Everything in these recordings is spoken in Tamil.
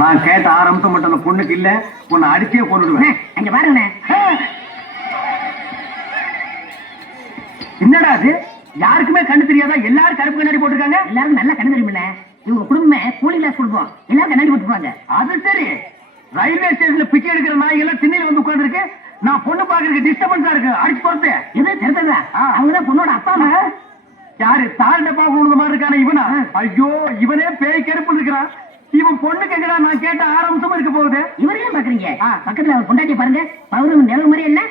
நான் கேட்ட ஆரம்பம் மட்டும் அந்த பொண்ணுக்கு இல்ல, உன்னை அடிச்சே கொண்டுடுவேன். அங்க பாருங்க. என்னடா அது? யாருக்குமே கண்ணு தெரியாதா? எல்லாரும் கருப்பு கண்ணாடி போட்டிருக்காங்க. எல்லாரும் நல்ல கண்ணு தெரியுமில்ல. இவங்க குடும்பமே கூலி கிளாஸ் குடும்பம். எல்லாரும் கண்ணாடி போட்டுருப்பாங்க. அது சரி. ரயில்வே ஸ்டேஷன்ல பிச்சை எடுக்கிற நாய் எல்லாம் திண்ணையில வந்து உட்கார்ந்து இருக்கு. நான் பொண்ணு பாக்குறதுக்கு டிஸ்டர்பன்ஸா இருக்கு. அடிச்சு போறது எது தெரிஞ்சதா? அவங்கதான் பொண்ணோட அப்பா அம்மா. யாரு? தாள் டப்பா போடுற மாதிரி இருக்கான இவனா? ஐயோ, இவனே பேய் கருப்பு இருக்கிறான். இவன் பொண்ணு கேட்கிறா. நான் கேட்ட ஆரம்பமா இருக்க போகுது. இவரையும் பாக்குறீங்க? பக்கத்துல அவர் பொண்டாட்டி பாருங்க. பவுரும் நிலவு மாதிரி என்ன?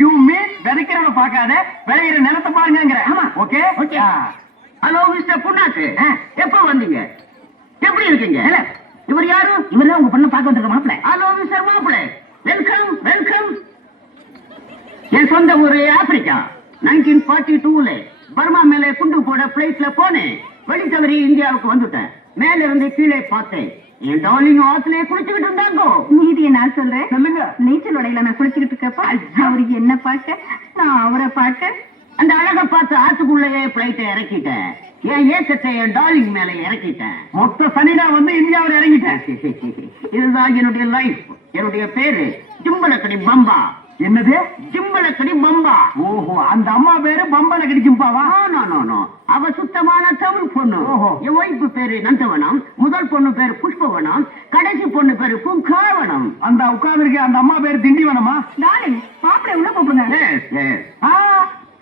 யூ மீன் விதைக்கிறவ பாக்காத, விளையிற நிலத்தை பாருங்க. ஆமா. Okay okay. ஹலோ மிஸ்டர் புண்ணாக்கு, எப்ப வந்தீங்க? எப்படி இருக்கீங்க? இவர் யாரு? இவர் தான் உங்க பொண்ணை பார்க்க வந்திருக்க மாப்பிள்ள. ஹலோ மிஸ்டர் மாப்பிள்ளை, வெல்கம் வெல்கம். என் சொந்த ஊரு ஆப்பிரிக்கா. 1942ல பர்மா மேல குண்டு போட பிளைட்ல போனேன். வழி தவறி இந்தியாவுக்கு வந்துட்டேன். மேல இருந்து கீழே பார்த்தேன். என் டார்லிங் ஆத்துல குளிச்சுக்கிட்டு இருந்தாங்கோ. நீதியை நான் சொல்றேன். சொல்லுங்க. நீச்சல் உடையில நான் குளிச்சுக்கிட்டு இருக்கப்ப அவருக்கு என்ன பார்க்க, நான் அவரை பார்க்க. அந்த அழகை பார்த்து ஆத்துக்குள்ளேயே பிளைட்டை இறக்கிட்டேன். என் ஏக்கத்தை என் டார்லிங் மேல இறக்கிட்டேன். மொத்த சனினா வந்து இந்தியாவில் இறங்கிட்டேன். இதுதான் என்னுடைய லைஃப். என்னுடைய பேரு ஜிம்பலக்கடி பம்பா. என்னது? ஜிம்பலக்கடி பம்பா. ஓஹோ, அந்த அம்மா பேரு பம்பலக்கடி ஜிம்பாவா? நோ, அவ சுத்தமான தமிழ் பொண்ணு. ஓஹோ. என் ஒய்ஃபு பேரு நந்தவனம், முதல் பொண்ணு பேரு புஷ்பவனம், கடைசி பொண்ணு பேரு பூங்காவனம். அந்த உட்கார்ந்து அந்த அம்மா பேரு திண்டிவனமா? டார்லிங், மாப்பிள்ளை உள்ள கூப்பிடுங்க.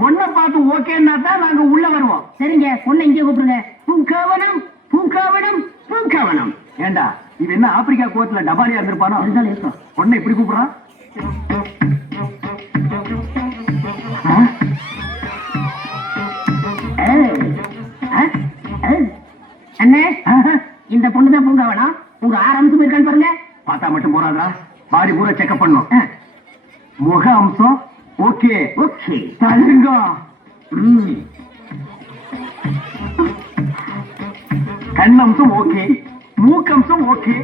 பொண்ணை பார்த்து ஓகேன்னா தான் நாங்க உள்ள வருவோம். சரிங்க, பொண்ணை இங்கே கூப்பிடுங்க. பூங்காவனம் பூங்காவனம் பூங்காவனம். ஏண்டா, இது என்ன ஆப்பிரிக்கா கோர்ட்ல டபாலியா இருந்திருப்பானோ? இருக்கும். பொண்ணை இப்படி கூப்பிடுறான். அண்ணே, இந்த பொண்ணுதான் பூங்காவனம். உங்க 6 அம்சம் இருக்கான்னு பாருங்க. பார்த்தா மட்டும் போறாதா, பாடி பூரா செக்அப் பண்ணும். முக அம்சம் ஓகே ஓகே. தழுங்கம், கண்ணம்சம் ஓகே, மூக்கம்சம் ஓகே,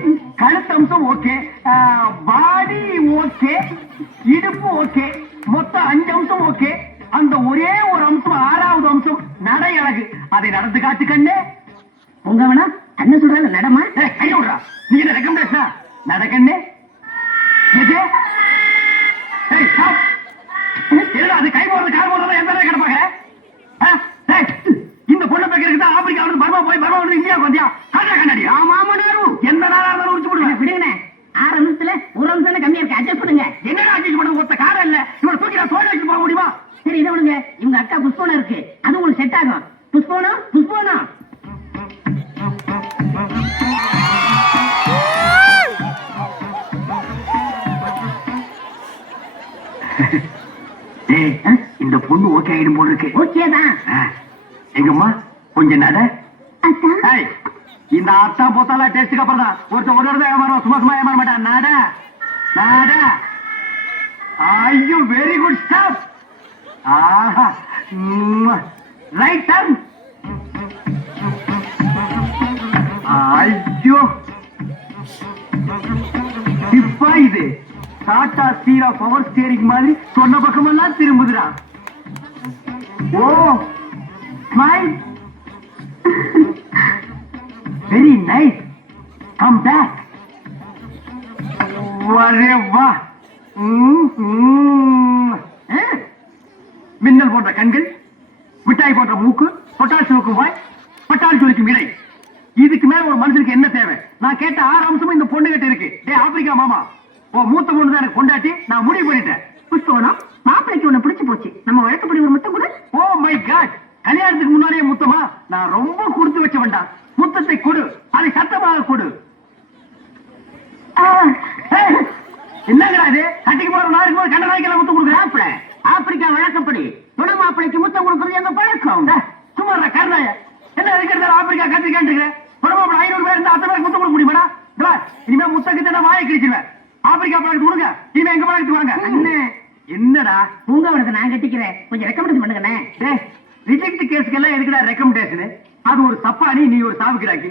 கழுத்தம்சம் ஓகே, பாடி ஓகே, இடுப்பு ஓகே, மொத்தம் 5 அம்சம் ஓகே. அந்த ஒரே ஒரு அம்சம் 6வது அம்சம் நடை அழகு. அதை நடந்து காட்டு கண்ணே. பூங்காவனம் அண்ணன் சொல்றாங்க நடமா? கையோடுறா, நீ என்ன ரெக்கமெண்டேஷனா? நட கண்ணே. எது? அது கை போடுறது கால் போடுறதா எந்த கிடப்பாங்க? இந்த பொண்ணை பேக்கிறதுக்கு தான் ஆப்பிரிக்கா வந்து பர்மா போய் பர்மா வந்து இந்தியாவுக்கு வந்தியா? காட்டா கண்ணாடி. ஆமா எந்த நாளா இருந்தாலும் உடிச்சு போடுவேன். விடுங்க, 6 அம்சத்துல ஒரு அம்சம் கம்மியா இருக்கு. அட்ஜஸ்ட் பண்ணுங்க. என்னடா அட்ஜஸ்ட் பண்ண? ஒருத்த காரம் இல்ல, இவனை தூக்கி நான் தோழி வச்சு போக முடியுமா? சரி, இதை விடுங்க. இவங்க அக்கா புஷ்போனா இருக்கு, அது உங்களுக்கு செட் ஆகும். புஷ்போனா புஷ்போனா. இந்த பொண்ணு ஓகே ஆயிடும் போல இருக்கு. ஓகே தான். எங்கம்மா கொஞ்சம் நட. அத்தா, இந்த அத்தா போத்தாலா டேஸ்டுக்கு அப்புறம் தான் ஒருத்தர் ஒரு தான் ஏமாறும். சும்மா ஏமாற மாட்டான். நட நட. ஐயோ, வெரி குட் ஸ்டாப். ஆஹா, ரைட் டர்ன். ஐயோ, இப்ப இது டாடா ஸ்டீரா பவர் ஸ்டேரிங் மாதிரி சொன்ன பக்கமெல்லாம் திரும்புதுடா. Oh, smile, very nice, come back. வரே வா. மின்னல் போன்ற கண்கள், மிட்டாய் போன்ற மூக்கு, பொட்டால் சுருக்கும் வாய், பட்டால் சுருக்கும் இடை. இதுக்கு மேல ஒரு மனுஷனுக்கு என்ன தேவை? நான் கேட்ட 6 அம்சமும் இந்த பொண்ணு கிட்ட இருக்கு. டே ஆப்பிரிக்கா மாமா, மூத்த பொண்ணு தான் எனக்கு கொண்டாட்டி. நான் முடிவு பண்ணிட்டேன். புஷ்போனம், மாப்பிளைக்கு உன்னை பிடிச்சு போச்சு. நம்ம வழக்கப்படி ஒரு முத்தம் கொடு. ஓ மை காட், கல்யாணத்துக்கு முன்னாடியே முத்தமா? நான் ரொம்ப கொடுத்து வச்ச வேண்டாம். முத்தத்தை கொடு, அதை சத்தமாக கொடு. என்னங்கடா இது? கட்டிக்கு போற நாளைக்கு போது கண்ட நாய்க்கெல்லாம் முத்தம் கொடுக்குறாப்ல. ஆப்பிரிக்கா வழக்கப்படி துணை மாப்பிளைக்கு முத்தம் கொடுக்கறது எங்க பழக்கம். சும்மா கருணாய என்ன இருக்கிற ஆப்பிரிக்கா கத்திரிக்கான் இருக்கிறேன். துணை 500 பேர் இருந்தா அத்தனை பேருக்கு முத்தம் கொடுக்க முடியுமாடா? இனிமே முத்தக்கு வாயை கிழிச்சிருவேன். ஆப்பிரிக்கா பழக்கத்து கொடுங்க, இனிமே எங்க பழக்கத்துக்கு வாங்க. என்னடா? பூங்காவனத்தை நான் கட்டிக்கிறேன், கொஞ்சம் ரெக்கமெண்ட் பண்ணுங்கண்ணே. ரிஜெக்ட் கேஸ்க்கெல்லாம் எதுக்குடா ரெக்கமெண்டேஷன்? அது ஒரு சப்பானி, நீ ஒரு சாவுக்கிடாக்கி.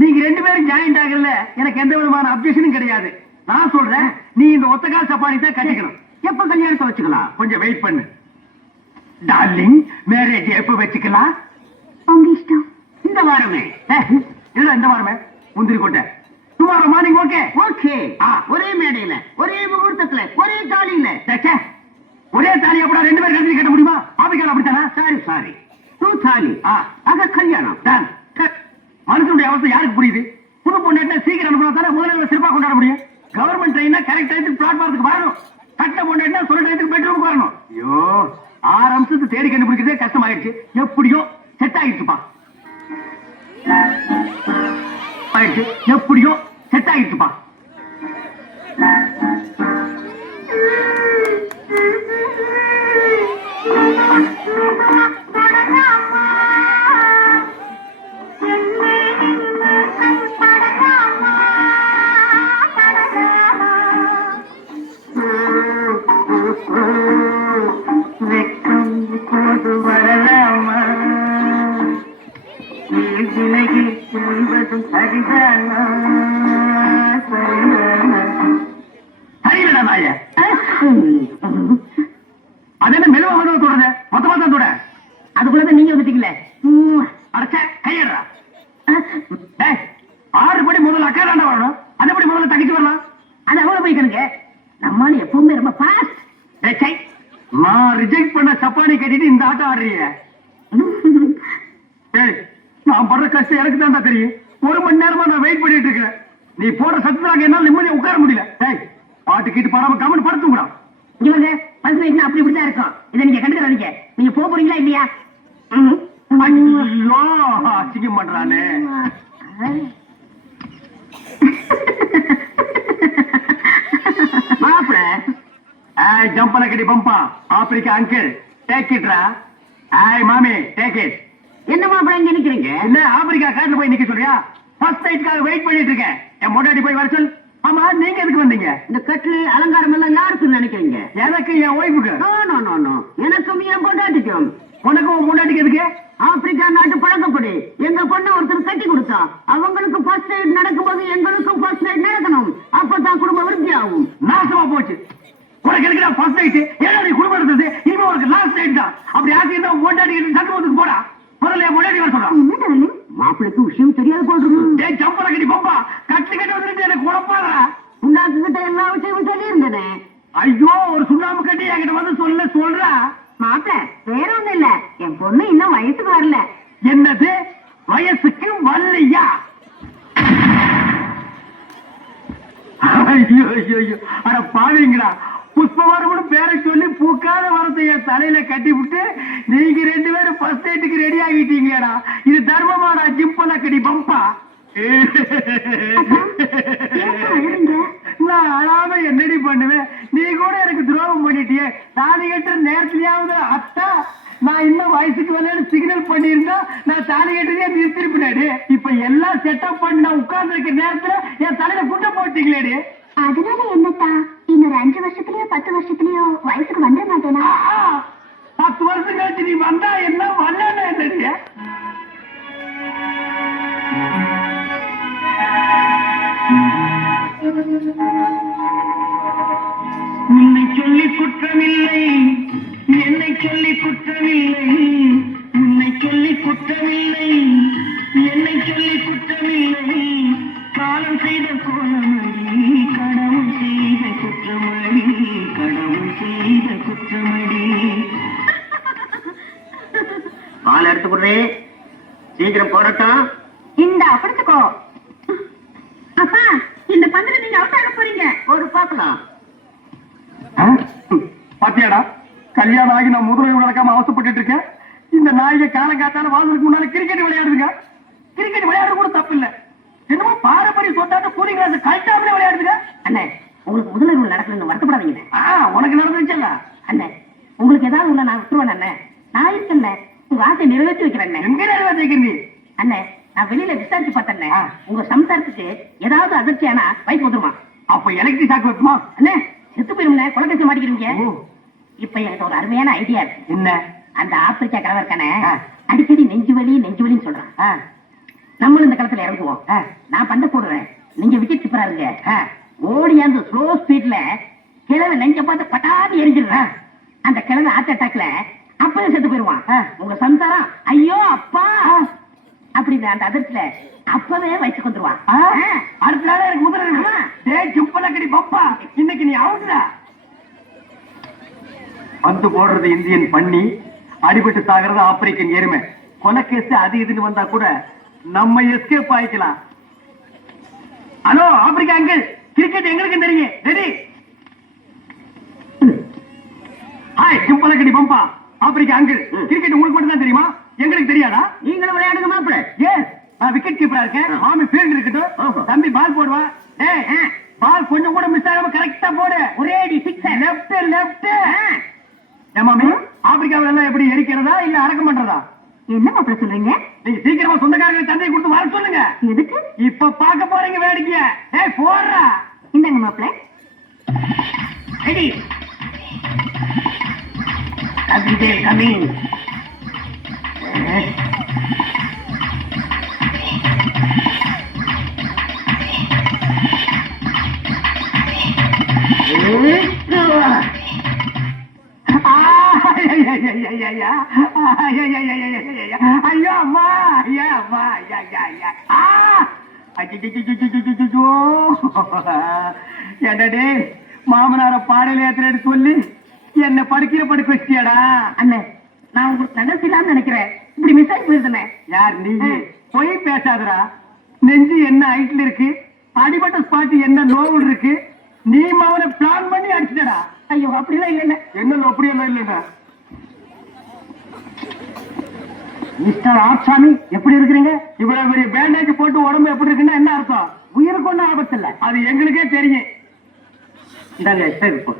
நீங்க 2 பேரும் ஜாயிண்ட் ஆகல, எனக்கு எந்த விதமான அப்ஜெக்ஷனும் கிடையாது. நான் சொல்றேன், நீ இந்த ஒத்தக்கால் சப்பானி தான் கட்டிக்கணும். எப்ப கல்யாணத்தை வச்சுக்கலாம்? கொஞ்சம் வெயிட் பண்ணு டார்லிங். மேரேஜ் எப்ப வச்சுக்கலாம்? உங்க இஷ்டம். இந்த வாரமே. இந்த வாரமே முந்திரி கொட்டை. Tomorrow morning okay? ஓகே. ஒரே மேடையில, ஒரே முகூர்த்தத்துல, ஒரே தாலியில. ஒரே தாலி அப்படா 2 பேர் கழுத்துல கட்ட முடியுமா? ஆபிகால அப்படித்தானா? சாரி. 2 தாலி. அத கல்யாணம். மனுஷனுடைய அவസ്ഥ யாருக்கு புரியுது? புது பொண்ணு சீக்கிரம் அனுப்பினா தானே முதல்ல சிறப்பா கொண்டாட முடியும். கவர்மெண்ட் ட்ரெயினா கரெக்ட் டைத்துக்கு பிளாட்பாரத்துக்கு வரணும். கட்ட பொண்ணு சொல்ல டைத்துக்கு பெட்ரூமுக்கு வரணும். ஐயோ 6 அம்சத்துக்கு தேடி கண்டுபிடிக்கிறதே கஷ்டமாயிடுச்சு. எப்படியோ செட் ஆயிடுச்சுப்பா. எப்படியோ செட் ஆயிடுச்சுப்பா. சரியில்லடா நாய. அது என்ன மெதுவா மெதுவா தொடருது? மொத்தமா தான் தொட. அதுக்குள்ளதான் நீங்க வந்துட்டீங்களே. அடைச்ச கையடா. 6 படி முதல்ல அக்கா தாண்டா வரணும். அதேபடி முதல்ல தங்கிட்டு வரலாம். அது அவ்வளவு போய்க்கணுங்க. நம்மால எப்பவுமே ரொம்ப ஃபாஸ்ட். நான் ரிஜெக்ட் பண்ண சப்பானி கட்டிட்டு இந்த ஆட்டம் ஆடுறிய. நான் படுற கஷ்டம் எனக்கு தான்டா தெரியும். 1 மணி நேரமா நான் வெயிட் பண்ணிட்டு இருக்கேன். நீ போற சத்தத்துல என்னால நிம்மதியா உட்கார முடியல. பாட்டு கீட்டு பாடாம கமெண்ட் படுத்துங்கடா. இங்க வாங்க. பஸ் வெயிட்னா அப்படி இப்படிதான் இருக்கும். இதை நீங்க கண்டுக்கிறாதீங்க. நீங்க போக போறீங்களா இல்லையா? ஐயோ அசிங்கம் பண்றானே. மாப்பிள ஜம்பல கடி பம்பா ஆப்பிரிக்கா அங்கிள் டேக் இட்ரா. மாமி டேக் இட். என்ன மாப்பிள இங்க நிக்கிறீங்க? இல்ல ஆப்பிரிக்கா காட்டுல போய் நிக்க சொல்றியா? ஃபர்ஸ்ட் நைட்காக வெயிட் பண்ணிட்டு இருக்கேன். என் மொட்டாடி போய் வர சொல். ஆமா நீங்க எதுக்கு வந்தீங்க? இந்த கட்லு அலங்காரம் எல்லாம் யாருக்குன்னு நினைக்கிறீங்க? எனக்கு என் ஒய்ஃபுக்கு. நோ எனக்கும் என் பொண்டாட்டிக்கும். உனக்கும் உன் பொண்டாட்டிக்கு எதுக்கு? ஆப்பிரிக்கா நாட்டு பழக்கப்படி எங்க பொண்ணு ஒருத்தர் கட்டி கொடுத்தா அவங்களுக்கு ஃபர்ஸ்ட் நைட் நடக்கும்போது எங்களுக்கும் ஃபர்ஸ்ட் நைட் நடக்கணும். அப்பதான் குடும்ப விருத்தி ஆகும். நாசமா போச்சு. உனக்கு எதுக்கு ஃபர்ஸ்ட் நைட்? ஏன்னா நீ குடும்பம் எடுத்தது இனிமே உனக்கு லாஸ்ட் நைட் தான். அப்படி ஆசையா உன் பொண்டாட்டிக்கு சட்டமத்துக்கு போடா. முதல்ல என் பொண்டாட்டி வர சொல்றான். மாப்பிளைக்கு விஷயம் தெரியாது போட்டு ஜம்பல கட்டி பம்பா கட்டி கட்டி வந்துட்டு எனக்கு குழப்பாதா. உண்டாக்கு கிட்ட எல்லா விஷயமும் சொல்லி இருந்தேன். ஐயோ ஒரு சுண்ணாம்பு கட்டி என்கிட்ட வந்து சொல்றா. மாப்பிள வேற ஒண்ணு இல்ல, என் பொண்ணு இன்னும் வயசுக்கு வரல. என்னது வயசுக்கு வரலையா? ஐயோ ஐயோ ஐயோ அட பாவீங்களா. புஷ்பவரமும் பேரை சொல்லி பூக்காத வரத்தை என் தலையில கட்டி விட்டு நீங்க 2 பேரும் ஃபர்ஸ்ட் நைட்டுக்கு ரெடி ஆகிட்டீங்கடா. இது தர்மமாடா ஜிம்பல கடி பம்பா. நான் அழாம என்னடி பண்ணுவேன்? நீ கூட எனக்கு துரோகம் பண்ணிட்டியே. தாலி கட்டுற நேரத்திலேயாவது அத்தா நான் இன்னும் வயசுக்கு வரல சிக்னல் பண்ணியிருந்தா நான் தாலி கட்டுறதே நிறுத்திருப்பேன். இப்ப எல்லாம் செட்டப் பண்ணி நான் உட்கார்ந்து இருக்கிற நேரத்துல என் தலையில குட்ட போட்டீங்களேடி. அதனால என்னத்தா இன்னொரு 5 வருஷத்துலயோ 10 வருஷத்துலயோ வயசுக்கு வந்துட மாட்டேனா? 10 வருஷம் கழிச்சு நீ வந்தா என்ன வரலன்னா என்னடியா? உன்னை சொல்லி குற்றமில்லை, என்னை சொல்லி குற்றமில்லை. உன்னை சொல்லி குற்றமில்லை, என்னை சொல்லி குற்றமில்லை. காலம் செய்த கோலமடி, கடவுள் செய்த குற்றமடி, கடவுள் செய்த குற்றமடி. பால் எடுத்து கொடுறே, சீக்கிரம் போடட்டும். இந்த அப்படிச்சுக்கோ. அப்பா இந்த பந்தல நீங்க அவுட் ஆக போறீங்க. ஒரு பாக்கலாம். பாத்தியாடா கல்யாணம் ஆகி நான் முதலில் நடக்காம அவசப்பட்டு இருக்கேன். இந்த நாயை காலம் காத்தால வாழ்றதுக்கு முன்னால கிரிக்கெட் விளையாடுதுங்க. கிரிக்கெட் விளையாடுறது கூட தப்பு இல்ல. என்னமோ பாரம்பரிய சொத்தாட்ட கூலிங் கிளாஸ் கல்ட்டாமலே விளையாடுதுங்க. அண்ணே உங்களுக்கு முதலில் நடக்கலன்னு வருத்தப்படாதீங்க. உனக்கு நடந்துச்சுல்ல அண்ணே உங்களுக்கு ஏதாவது உள்ள நான் விட்டுருவேன். அண்ணே நான் இருக்கேன். உங்க ஆசை நிறைவேற்றி வைக்கிறேன். எங்க நிறைவேற்றி வைக்கிறீ? அண்ணே நான் வெளியில விசாரிச்சு பார்த்தேன். உங்க சம்சாரத்துக்கு ஏதாவது அதிர்ச்சியானா வயசு வந்துருமா? அப்ப எலக்ட்ரிக் ஷாக் வைக்குமா? அண்ணே செத்து போயிருங்க, குலக்கட்சி மாட்டிக்கிறீங்க. இப்ப எனக்கு ஒரு அருமையான ஐடியா இருக்கு. என்ன? அந்த ஆப்பிரிக்கா கலவை இருக்கானே அடிக்கடி நெஞ்சு வலின்னு சொல்றான். நம்மளும் இந்த களத்துல இறங்குவோம். நான் பண்ட போடுறேன், நீங்க விக்கெட் கீப்பராருங்க. ஓடி அந்த ஸ்லோ ஸ்பீட்ல கிழவை நெஞ்ச பார்த்து பட்டாது எரிஞ்சிடுறேன். அந்த கிழமை ஹார்ட் அட்டாக்ல அப்பவே செத்து போயிருவான். உங்க சம்சாரம் ஐயோ அப்பா அப்படின்னு அந்த அதிர்ச்சியில அப்பவே வயசுக்கு வந்துருவான். அடுத்த நாளே எனக்கு முதல்ல டேய் சுப்பலக்கடி பப்பா, இன்னைக்கு நீ அவுட்டா. வந்து போடுறது இந்தியன் பண்ணி, அடிபட்டு சாகிறது ஆப்பிரிக்கன் எருமை. கொலைகேஸ் அது இதுன்னு வந்தா கூட நம்ம எஸ்கேப் ஆயிக்கலாம். ஹலோ ஆப்பிரிக்கா அங்கிள், கிரிக்கெட் எங்களுக்கு தெரியும். ரெடி? ஹாய் சுப்பலக்கடி பம்பா, ஆப்பிரிக்கா அங்கிள், கிரிக்கெட் உங்களுக்கு மட்டும் தான் தெரியுமா? எங்களுக்கு தெரியாதா? நீங்களும் விளையாடுங்க மாப்பிள்ள. எஸ், நான் விக்கெட் கீப்பரா இருக்கேன். மாமி ஃபீல்ட் இருக்கட்டும், தம்பி பால் போடுவா. டேய் பால் கொஞ்சம் கூட மிஸ் ஆகாம கரெக்டா போடு. ஒரே அடி சிக்ஸ். Left left. மாமி, ஆப்பிரிக்காவில எல்லாம் எப்படி எரிக்கிறதா இல்ல அடக்கம் பண்றதா? என்ன மாப்பிள்ள சொல்றீங்க? நீங்க சீக்கிரமா சொந்தக்காரங்க தந்தையை கொடுத்து வர சொல்லுங்க. எதுக்கு? இப்ப பாக்க போறீங்க வேடிக்கைய. டேய் போடுறா. இந்தாங்க மாப்பிள்ள. ரெடி? அபிடேல் கமிங். ஐயோ அம்மா, ஐயா அம்மா, ஐயா ஐயா ஐயா. என்னடே மாமனார பாடல ஏத்துறேன்னு சொல்லி என்ன படுக்கிற படுக்க வச்சியாடா? அண்ணே, நான் உங்களுக்கு நகர்த்திலான்னு நினைக்கிறேன். இப்படி மிஸ் ஆகி போயிருந்தேனே. யார் நீ? போய் பேசாதடா. நெஞ்சு என்ன ஹைட்ல இருக்கு, அடிபட்ட ஸ்பாட் என்ன நோவுல இருக்கு, நீ மாவனை பிளான் பண்ணி அடிச்சுடா. ஐயோ அப்படிலாம் இல்லைண்ணே. என்ன அப்படி எல்லாம் இல்லைடா. மிஸ்டர் ஆப்சாமி, எப்படி இருக்கிறீங்க? இவ்வளவு பெரிய பேண்டேஜ் போட்டு உடம்பு எப்படி இருக்குன்னா என்ன அர்த்தம்? உயிருக்கு ஒன்றும் ஆபத்து இல்ல, அது எங்களுக்கே தெரியும். இந்தாங்க சரி போ.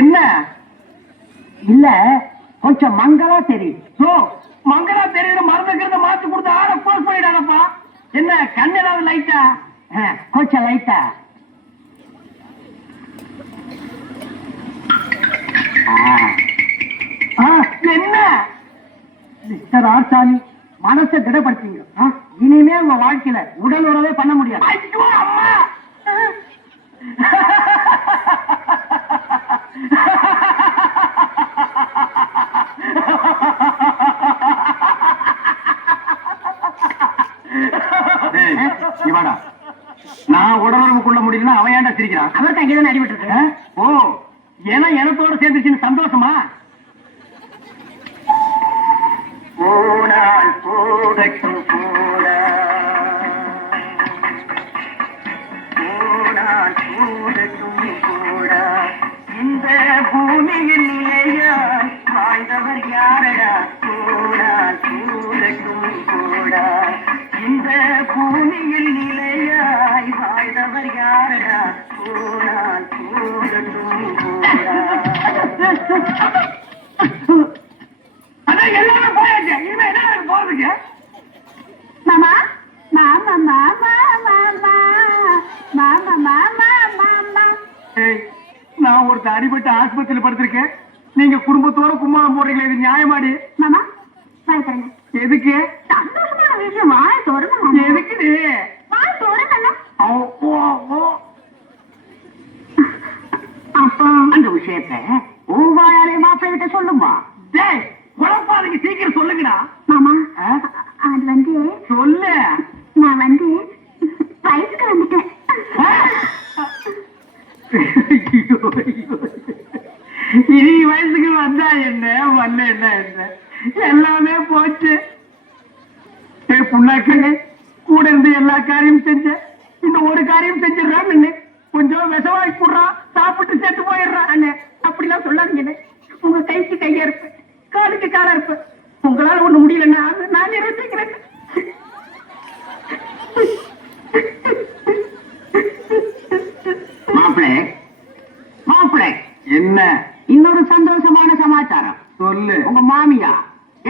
என்ன இல்ல, கொஞ்சம் மங்களா தெரியும். ஓ, மங்களா தெரியுது. மறந்துக்கிறத மாத்தி கொடுத்து ஆளை போஸ்ட் பண்ணிடாதப்பா. என்ன கண் ஏதாவது லைட்டா? கொஞ்சம் லைட்டா. என்ன மிஸ்டர் ஆர்சாமி, மனசை திடப்படுத்தீங்க. இனிமே உங்க வாழ்க்கையில உடல் உறவே பண்ண முடியாது. ஐயோ அம்மா. இவாடா, நான் உடலுறவு கொள்ள முடியலன்னா அவன் ஏன்டா சிரிக்கிறான்? அவருக்கு அங்கேதான் அடிபட்டு இருக்கு. ஓ, ஏன்னா எனத்தோட சேர்ந்துச்சுன்னு சந்தோஷமா? போனால் போகட்டும் போடா, போனால் போகட்டும் போடா, இந்த பூமியில் நிலையாய் வாழ்ந்தவர் யாரடா? போனால் போகட்டும் போடா, இந்த பூமியில் நிலையாய் வாழ்ந்தவர் யாரடா? போனால் போகட்டும் போடா. அதான் எல்லாமே போயாச்சு, இனிமே என்ன போறதுக்கு? மாமா மாமா மாமா மாமா மாமா மாமா மாமா. நான் ஒருத்தர் அடிபட்டு ஆஸ்பத்திரியில் படுத்திருக்கேன், நீங்க குடும்பத்தோட கும்மாளம் போடுறீங்களே, இது நியாயமாடி? மாமா வாய் தரங்க. எதுக்கு? சந்தோஷமான விஷயம், வாய் தோறுங்க மாமா. எதுக்கு? வாய் தோறுங்க. அப்ப அந்த விஷயத்த உவாயாலே மாப்பிள்ளை கிட்ட சொல்லுமா? டேய் குழப்பாதீங்க, சீக்கிரம் சொல்லுங்கடா. மாமா அது வந்து சொல்லு. நான் வந்து வயசுக்கு வந்துட்டேன். இனி வயசுக்கு வந்தா என்ன, வரல என்ன என்ன, எல்லாமே போச்சு. புண்ணாக்கு கூட இருந்து எல்லா காரியம் செஞ்ச, இந்த ஒரு காரியம் செஞ்சிடறான். கொஞ்சம் விஷவாய் போடுறான், சாப்பிட்டு செத்து போயிடுறான். அண்ணே, அப்படிலாம் சொல்லாதீங்க. உங்க கைக்கு கையா இருப்பேன், காலுக்கு காலா இருப்பேன். உங்களால ஒண்ணு முடியலன்னா நான் நிறுத்திக்கிறேன். மாப்பிள்ளை மாப்பிள்ளை, என்ன இன்னொரு சந்தோஷமான சமாச்சாரம் சொல்லு. உங்க மாமியா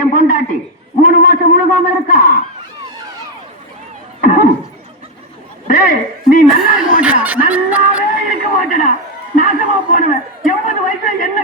என் பொண்டாட்டி 3 மாசம் முழுகாம இருக்கா. டேய் நீ நல்லா இருக்க மாட்டா, நல்லாவே இருக்க மாட்டடா, நாசமா போடுவேன். 80 வயசுல என்ன